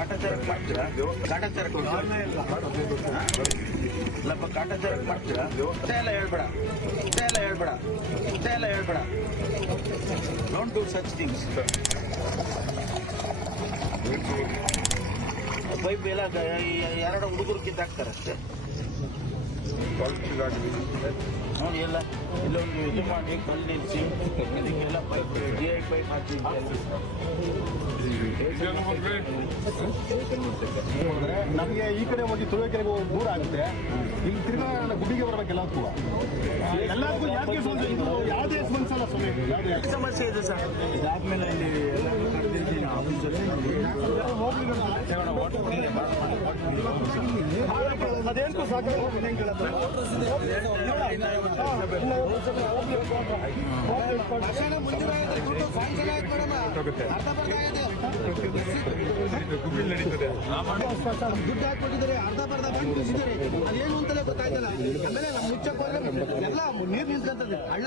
ಕಾಟಾಚಾರಕ್ಕೆ ಮಾಡ್ತೀರಾ? ಕಾಟಾಚಾರಕ್ಕೆ ಇಲ್ಲಪ್ಪ, ಕಾಟಾಚಾರಕ್ಕೆ ಮಾಡ್ತೀರಾ? ಇಷ್ಟ ಎಲ್ಲ ಹೇಳ್ಬೇಡ, ಇಷ್ಟ ಎಲ್ಲ ಹೇಳ್ಬೇಡ, ಇಷ್ಟ ಎಲ್ಲ ಹೇಳ್ಬೇಡ. Don't do such things. Pipe ಎಲ್ಲ ಎರಡು ಹುಡುಗರು ಕಿತ್ತಾಕ್ತಾರಷ್ಟೇ. ನೋಡಿ ಎಲ್ಲ ಇಲ್ಲೊಂದು ಇದು ಮಾಡಿ ಕಲ್ಲು ನಿಲ್ಲಿಸಿ ಇದಕ್ಕೆಲ್ಲ ಪೈಪ್ GI ಪೈಪ್ ಹಾಕಿದ್ದೆ. ನಮಗೆ ಈ ಕಡೆ ಹೋಗಿ ತುಳುವೇಕೆರೆಗೆ ದೂರ ಆಗುತ್ತೆ. ಇಲ್ಲಿ ತಿರ್ಗಾ ಗುಡಿಗೆ ಬರ್ಬೇಕು ಎಲ್ಲದಕ್ಕೂ. ಎಲ್ಲದಕ್ಕೂ ಯಾವುದೇ ಮನ್ಸಲ್ಲ ಸ್ವಾಮಿ. ಸಮಸ್ಯೆ ಇದೆ ಸರ್. ಇದಾದ್ಮೇಲೆ ಇಲ್ಲಿ ಎಲ್ಲ ಕರೆದಿದ್ದೀನಿ ಆಫೀಸಲ್ಲಿ. ಅದೇನು ಸಾಕು ದುಡ್ಡು ಹಾಕ್ಬಿಟ್ಟಿದ್ದಾರೆ, ಅರ್ಧ ಬರ್ಧ ಬ್ಯಾಂಕ್ ಮುಗಿಸಿದ್ದಾರೆ. ಅದೇನು ಅಂತಲೇ ಗೊತ್ತಾಯ್ತಲ್ಲ. ಆಮೇಲೆ ಮುಚ್ಚಕ್ಕೆ ಹೋದ್ರೆ ಎಲ್ಲ ನೀರು ನಿಂತ್ಕೊಂತದೆ. ಹಳ್ಳ